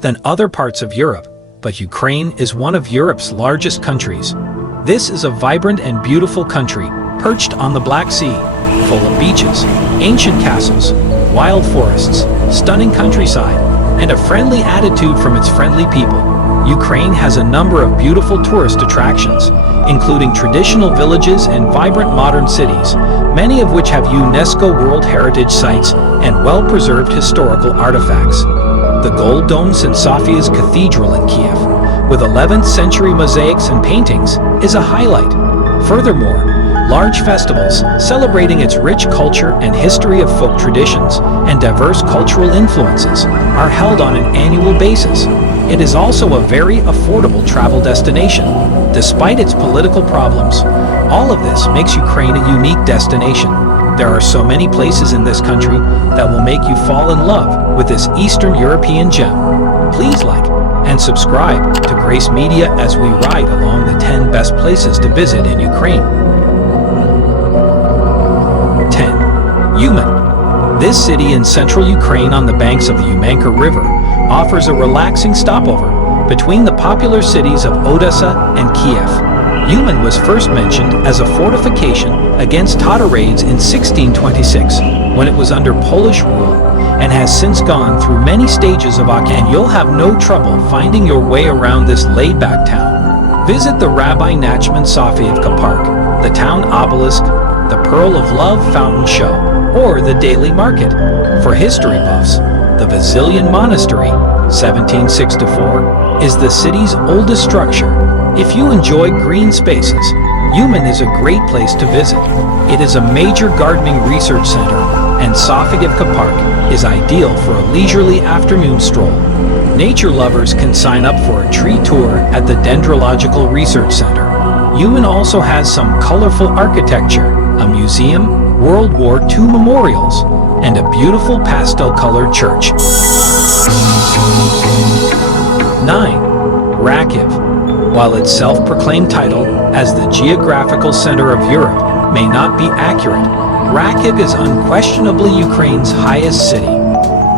than other parts of Europe, but Ukraine is one of Europe's largest countries. This is a vibrant and beautiful country, perched on the Black Sea, full of beaches, ancient castles, wild forests, stunning countryside, and a friendly attitude from its friendly people. Ukraine has a number of beautiful tourist attractions, including traditional villages and vibrant modern cities, many of which have UNESCO World Heritage Sites and well-preserved historical artifacts. The Gold Dome St. Sophia's Cathedral in Kiev, with 11th century mosaics and paintings, is a highlight. Furthermore, large festivals celebrating its rich culture and history of folk traditions and diverse cultural influences are held on an annual basis. It is also a very affordable travel destination. Despite its political problems, all of this makes Ukraine a unique destination. There are so many places in this country that will make you fall in love with this Eastern European gem. Please like and subscribe to Grace Media as we ride along the 10 best places to visit in Ukraine. 10. Uman. This city in central Ukraine on the banks of the Umanka River offers a relaxing stopover between the popular cities of Odessa and Kiev. Uman was first mentioned as a fortification against Tatar raids in 1626, when it was under Polish rule, and has since gone through many stages of occupation. And you'll have no trouble finding your way around this laid-back town. Visit the Rabbi Nachman Sofievka Park, the town obelisk, the Pearl of Love fountain show, or the daily market. For history buffs, the Vasilian Monastery, 1764, is the city's oldest structure. If you enjoy green spaces, Uman is a great place to visit. It is a major gardening research center, and Sofievka Park is ideal for a leisurely afternoon stroll. Nature lovers can sign up for a tree tour at the Dendrological Research Center. Uman also has some colorful architecture, a museum, World War II memorials, and a beautiful pastel-colored church. 9. Rakiv. While its self-proclaimed title as the geographical center of Europe may not be accurate, Rakiv is unquestionably Ukraine's highest city.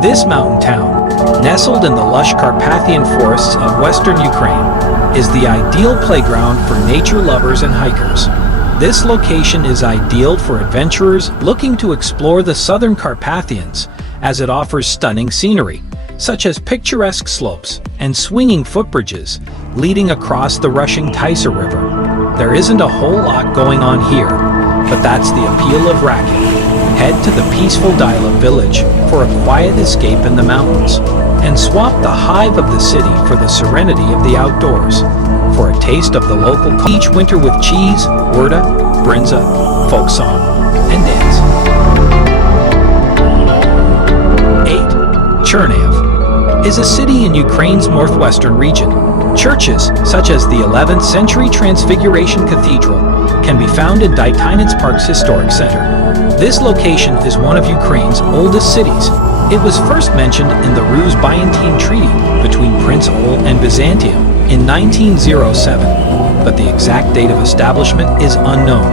This mountain town, nestled in the lush Carpathian forests of western Ukraine, is the ideal playground for nature lovers and hikers. This location is ideal for adventurers looking to explore the southern Carpathians, as it offers stunning scenery, such as picturesque slopes and swinging footbridges leading across the rushing Tisa River. There isn't a whole lot going on here, but that's the appeal of Rakiv. Head to the peaceful Dila village for a quiet escape in the mountains, and swap the hive of the city for the serenity of the outdoors. For a taste of the local each winter with cheese, wurda, brinza, folk song, and dance. 8. Chernihiv is a city in Ukraine's northwestern region. Churches, such as the 11th century Transfiguration Cathedral, can be found in Daitinets Park's historic center. This location is one of Ukraine's oldest cities. It was first mentioned in the Ruse-Byzantine Treaty between Prince Oleg and Byzantium in 1907, but the exact date of establishment is unknown.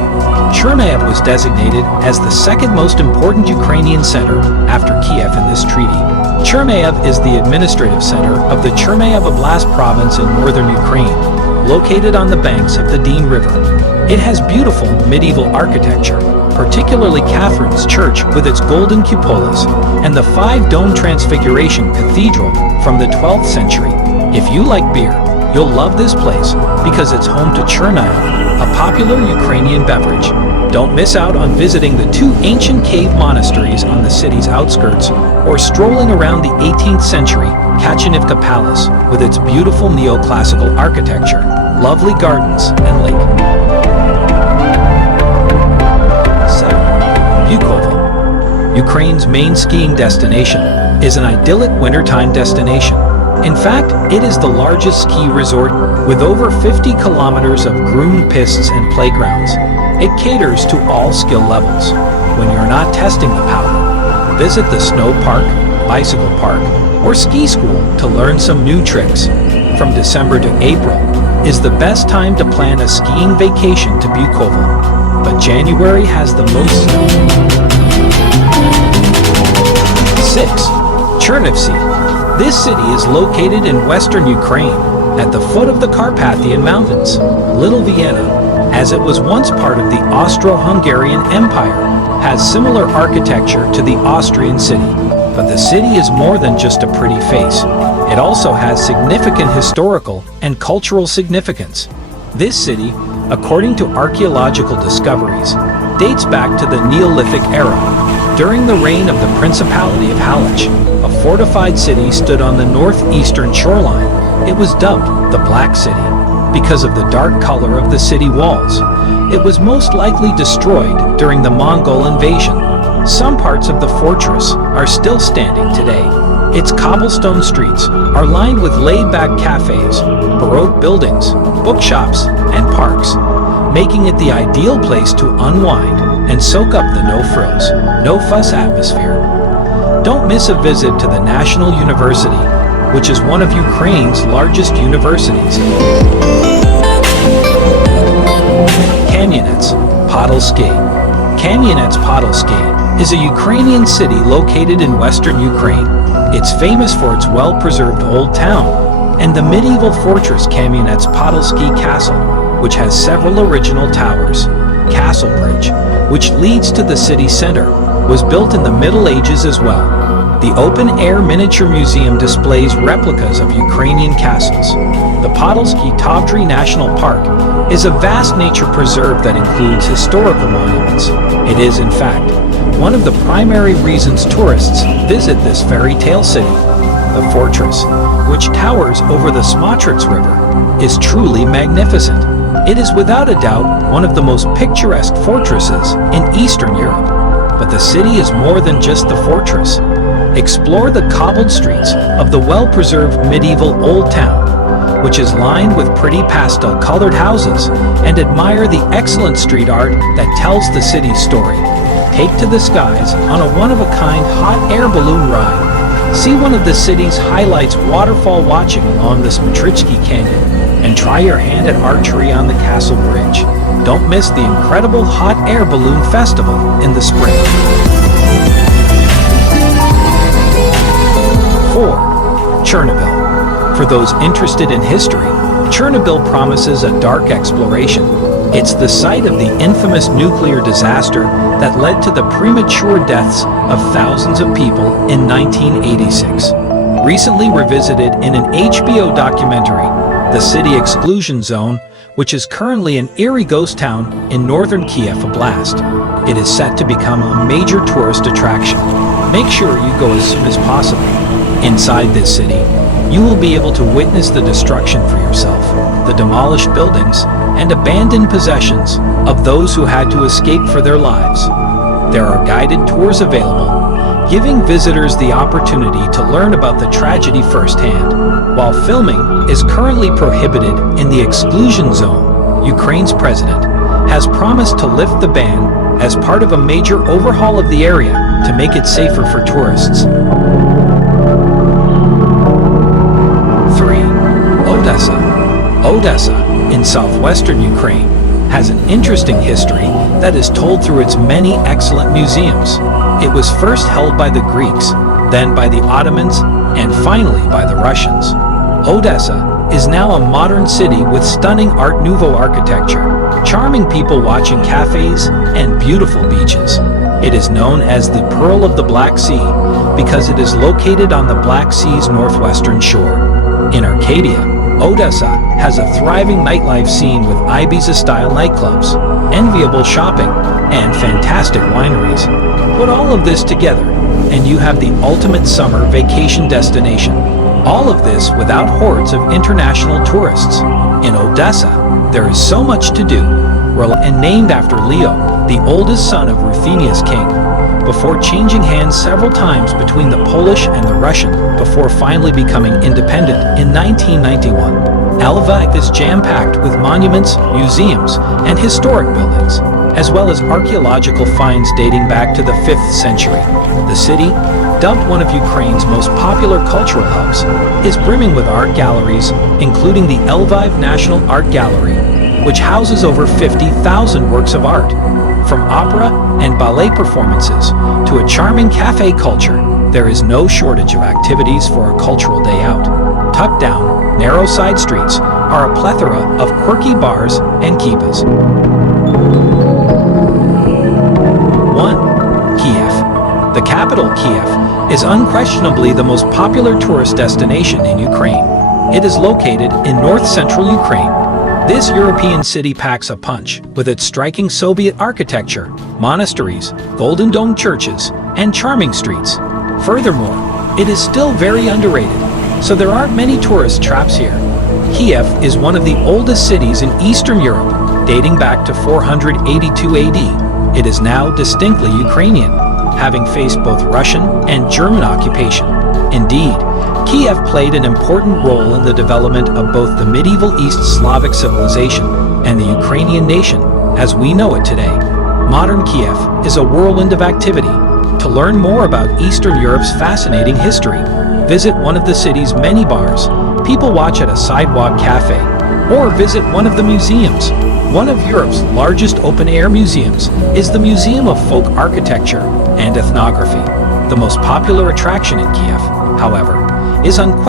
Chernihiv was designated as the second most important Ukrainian center after Kiev in this treaty. Chernihiv is the administrative center of the Chernihiv Oblast province in northern Ukraine, located on the banks of the Dyn River. It has beautiful medieval architecture, particularly Catherine's Church with its golden cupolas, and the five-dome Transfiguration Cathedral from the 12th century. If you like beer, you'll love this place because it's home to Chernihiv, a popular Ukrainian beverage. Don't miss out on visiting the two ancient cave monasteries on the city's outskirts, or strolling around the 18th century Kachanivka Palace with its beautiful neoclassical architecture, lovely gardens, and lake. 7. Bukovo. Ukraine's main skiing destination is an idyllic wintertime destination. In fact, it is the largest ski resort with over 50 kilometers of groomed pistes and playgrounds. It caters to all skill levels. When you're not testing the powder, visit the snow park, bicycle park, or ski school to learn some new tricks. From December to April is the best time to plan a skiing vacation to Bukovo, but January has the most snow. 6. Chernivtsi. This city is located in western Ukraine, at the foot of the Carpathian Mountains. Little Vienna, as it was once part of the Austro-Hungarian Empire, has similar architecture to the Austrian city. But the city is more than just a pretty face. It also has significant historical and cultural significance. This city, according to archaeological discoveries, dates back to the Neolithic era. During the reign of the Principality of Halych, a fortified city stood on the northeastern shoreline. It was dubbed the Black City because of the dark color of the city walls. It was most likely destroyed during the Mongol invasion. Some parts of the fortress are still standing today. Its cobblestone streets are lined with laid-back cafes, Baroque buildings, bookshops, and parks, making it the ideal place to unwind and soak up the no-frills, no-fuss atmosphere. Don't miss a visit to the National University, which is one of Ukraine's largest universities. Kamyanets-Podilsky. Kamyanets-Podilsky is a Ukrainian city located in western Ukraine. It's famous for its well-preserved old town and the medieval fortress Kamyanets-Podilsky Castle, which has several original towers. Castle Bridge, which leads to the city center, was built in the Middle Ages as well. The open-air miniature museum displays replicas of Ukrainian castles. The Podilsky Tavdry National Park is a vast nature preserve that includes historical monuments. It is, in fact, one of the primary reasons tourists visit this fairy tale city. The fortress, which towers over the Smotrix River, is truly magnificent. It is without a doubt one of the most picturesque fortresses in Eastern Europe. But the city is more than just the fortress. Explore the cobbled streets of the well-preserved medieval Old Town, which is lined with pretty pastel-colored houses, and admire the excellent street art that tells the city's story. Take to the skies on a one-of-a-kind hot air balloon ride. See one of the city's highlights waterfall watching along the Smotritsky Canyon, and try your hand at archery on the Castle Bridge. Don't miss the incredible hot air balloon festival in the spring. 4. Chernobyl. For those interested in history, Chernobyl promises a dark exploration. It's the site of the infamous nuclear disaster that led to the premature deaths of thousands of people in 1986. Recently revisited in an HBO documentary, The City Exclusion Zone, which is currently an eerie ghost town in northern Kiev Oblast. It is set to become a major tourist attraction. Make sure you go as soon as possible. Inside this city, you will be able to witness the destruction for yourself, the demolished buildings, and abandoned possessions of those who had to escape for their lives. There are guided tours available, giving visitors the opportunity to learn about the tragedy firsthand. While filming is currently prohibited in the exclusion zone, Ukraine's president has promised to lift the ban as part of a major overhaul of the area to make it safer for tourists. 3. Odessa. Odessa, in southwestern Ukraine, has an interesting history that is told through its many excellent museums. It was first held by the Greeks, then by the Ottomans, and finally by the Russians. Odessa is now a modern city with stunning Art Nouveau architecture, charming people watching cafes, and beautiful beaches. It is known as the Pearl of the Black Sea because it is located on the Black Sea's northwestern shore. In Arcadia, Odessa has a thriving nightlife scene with Ibiza-style nightclubs, enviable shopping, and fantastic wineries. Put all of this together, and you have the ultimate summer vacation destination. All of this without hordes of international tourists. In Odessa, there is so much to do, and named after Leo, the oldest son of Ruthenia's king, before changing hands several times between the Polish and the Russian, before finally becoming independent in 1991. Lviv is jam-packed with monuments, museums, and historic buildings, as well as archaeological finds dating back to the 5th century. The city, dubbed one of Ukraine's most popular cultural hubs, is brimming with art galleries, including the Lviv National Art Gallery, which houses over 50,000 works of art. From opera and ballet performances to a charming cafe culture, there is no shortage of activities for a cultural day out. Tucked down, narrow side streets are a plethora of quirky bars and kibbas. 1. Kiev. The capital, Kiev, is unquestionably the most popular tourist destination in Ukraine. It is located in north-central Ukraine. This European city packs a punch with its striking Soviet architecture, monasteries, golden dome churches, and charming streets. Furthermore, it is still very underrated, so there aren't many tourist traps here. Kiev is one of the oldest cities in Eastern Europe, dating back to 482 AD. It is now distinctly Ukrainian, having faced both Russian and German occupation. Indeed, Kiev played an important role in the development of both the medieval East Slavic civilization and the Ukrainian nation as we know it today. Modern Kiev is a whirlwind of activity. To learn more about Eastern Europe's fascinating history, visit one of the city's many bars, people watch at a sidewalk cafe, or visit one of the museums. One of Europe's largest open-air museums is the Museum of Folk Architecture and Ethnography. The most popular attraction in Kiev, however, is unquestionably